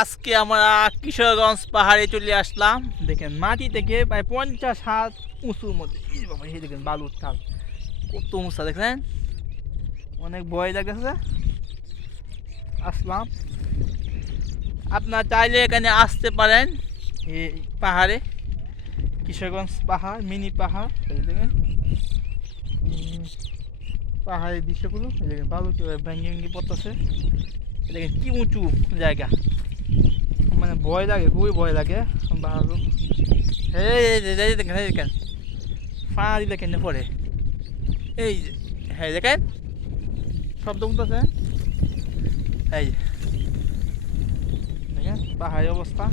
আজকে আমরা কিশোরগঞ্জ পাহাড়ে চলে আসলাম। দেখেন মাটি থেকে প্রায় পঞ্চাশ হাত উঁচুর মধ্যে। এই দেখেন বালুর থাল। কত উঁচা, দেখেন? অনেক ভয় লাগতেছে। আসলাম। আপনার চাইলে এখানে আসতে পারেন এই পাহাড়ে। কিশোরগঞ্জ পাহাড়, মিনি পাহাড়। দেখেন। পাহাড়ের দৃশ্যগুলো। দেখেন বালু ভেঙ্গে ভেঙ্গে পড়তেছে। দেখেন, কি উঁচু জায়গা। মানে ভয় লাগে খুবই ভয় লাগে। বালু এই এই যে- এই যে দেখেন এই দেখেন। ফাঁড়ি দেখেন না পরে এই যে হ্যাঁ দেখেন। শব্দ উঠতেছে এই যে। দেখেন পাহাড়ি অবস্থা।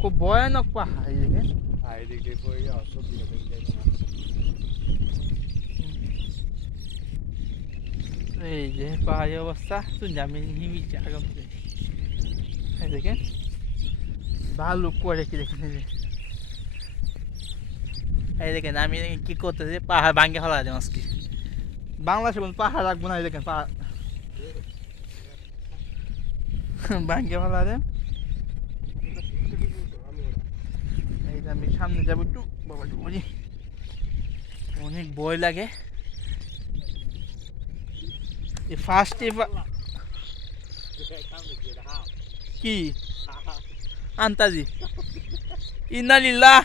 খুব ভয়ানক পাহাড় এই দেখেন। এই যে পাহাড়ি অবস্থা। আমি নিমিছে আগাম থেকে। দেখেন। ভালো করে কি দেখেন এই দেখেন, আমি কি করতেছি, পাহাড় ভাঙ্গে ফেলা দেয় আজকে। বাংলাদেশে কোনো পাহাড় রাখব না, এই দেখেন, পাহাড়। ভাঙ্গে ফেলা যে আমি সামনে যাব একটু, বাবা অনেক ভয় লাগে। ফার্স্টে কি? અંતાજી. ઇના લીલા